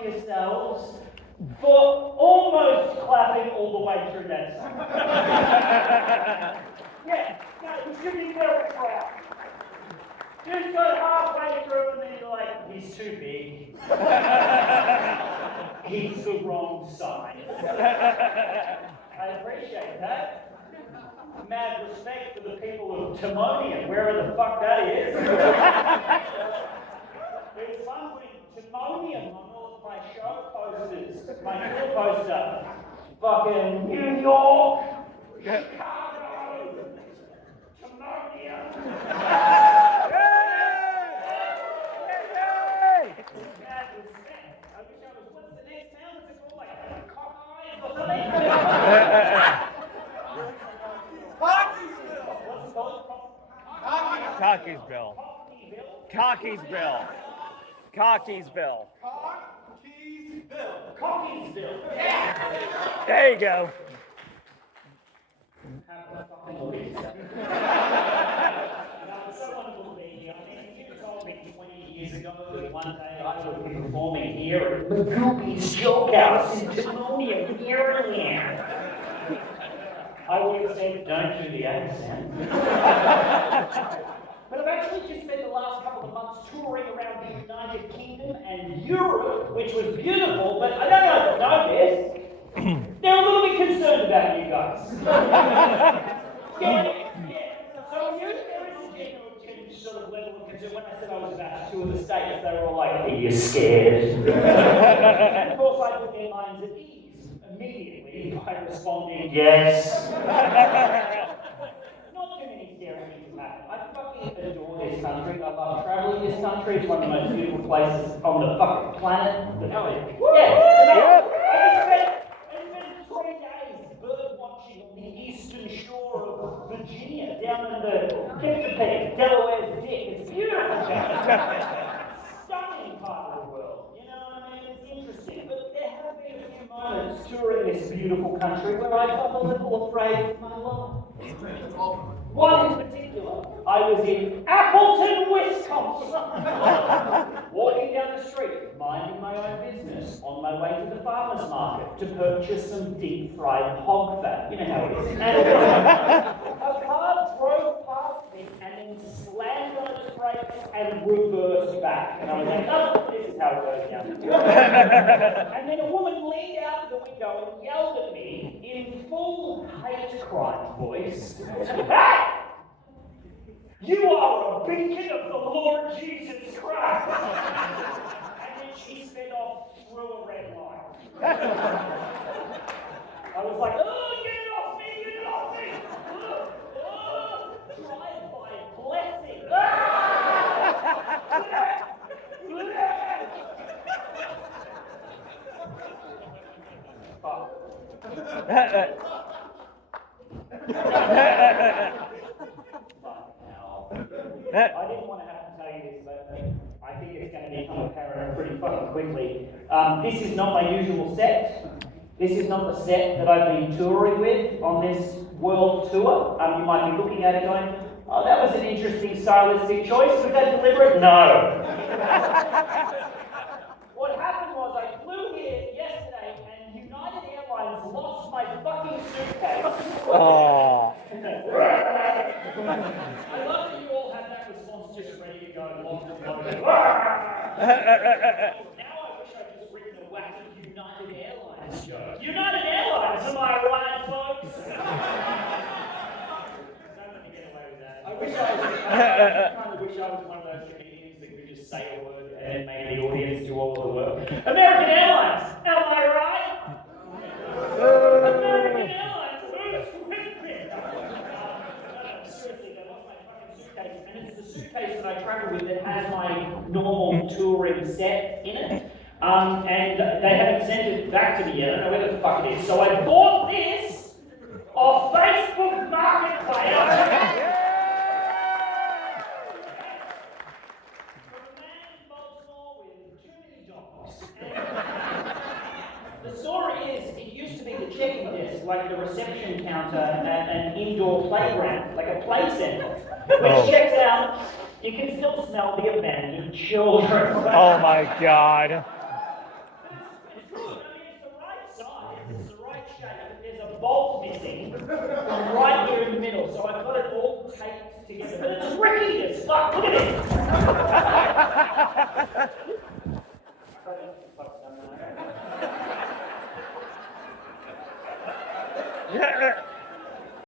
to yourselves for almost clapping all the way through that song. Yeah, no, you should be very proud. Just go halfway through and then you're like, he's too big. He's the wrong size. I appreciate that. Mad respect for the people of Timonium, wherever the fuck that is. It was fun putting Timonium on all of my show posters, my tour poster. Fucking New York, Chicago, Timonium. Mad respect. I wish I was, what's the next town? Is it called like Cockeyes or something? What's it called? Cockeysville. Cockeysville. Cockeysville. Cockeysville. There you go. Have a fucking look at yourself. It's so wonderful to be here. I mean, you told me 20 years ago that one day I would be performing here at Magooby'S Jokehouse in Timonium, Maryland. I would have said, don't do the accent. But I've actually just spent the last couple of months touring around the United Kingdom and Europe, which was beautiful, but I don't know if you know this. They're a little bit concerned about you guys. Yeah. So there is a genuine sort of level of concern. When I said I was about to tour the States, they were all like, are you scared? And of course, I put their minds at ease immediately by responding, yes. Not too many scary things have happened. I fucking adore this country. I love traveling this country. It's one of the most beautiful places on the fucking planet. Yeah, I spent 3 days bird watching on the eastern shore of Virginia, down in the Chesapeake, Delaware's Dick. It's beautiful, stunning part of the world. You know what I mean? It's interesting. But there have been a few moments touring this beautiful country where I felt a little afraid of my life. One in particular, I was in Appleton, Wisconsin, walking down the street, minding my own business, on my way to the farmer's market to purchase some deep-fried hog fat. You know how it is. And a car drove past me and then slammed on its brakes and reversed back. And I was like, oh, this is how it goes down. And then a woman leaned out of the window and yelled at me in full hate crime voice, "Hey! You are a beacon of the Lord Jesus Christ!" And then she sped off through a red line. I was like, oh, get it off me, get it off me! Drive-by blessing! I didn't want to have to tell you this, but I think it's going to become apparent pretty fucking quickly. This is not my usual set. This is not the set that I've been touring with on this world tour. You might be looking at it going, oh, that was an interesting stylistic choice. Was that deliberate? No. What happened was I flew here yesterday and United Airlines lost my fucking suitcase. Oh. I love that you all had that response just ready to go locked and loaded. Now I wish I'd just written a wacky United Airlines joke. United Airlines, am I right, folks? Don't let me get away with that. I kind of wish I was one of those comedians that could just say a word and then make the audience do all of the work. American Airlines, am I right? American Airlines, who's with me? Seriously, they lost my fucking suitcase, and it's the suitcase that I travel with that has my normal touring set in it. And they haven't sent it back to me yet. I don't know where the fuck it is. So I bought this off Facebook Marketplace. For a man in Baltimore with too many dogs. The story is, it used to be the checking desk, like the reception counter at an indoor playground, like a play center. When it checks out, you can still smell the abandoned children. Oh my God. shape, but there's a bolt missing from right here in the middle, so I've got it all taped together. But it's rickety as fuck. Look at it.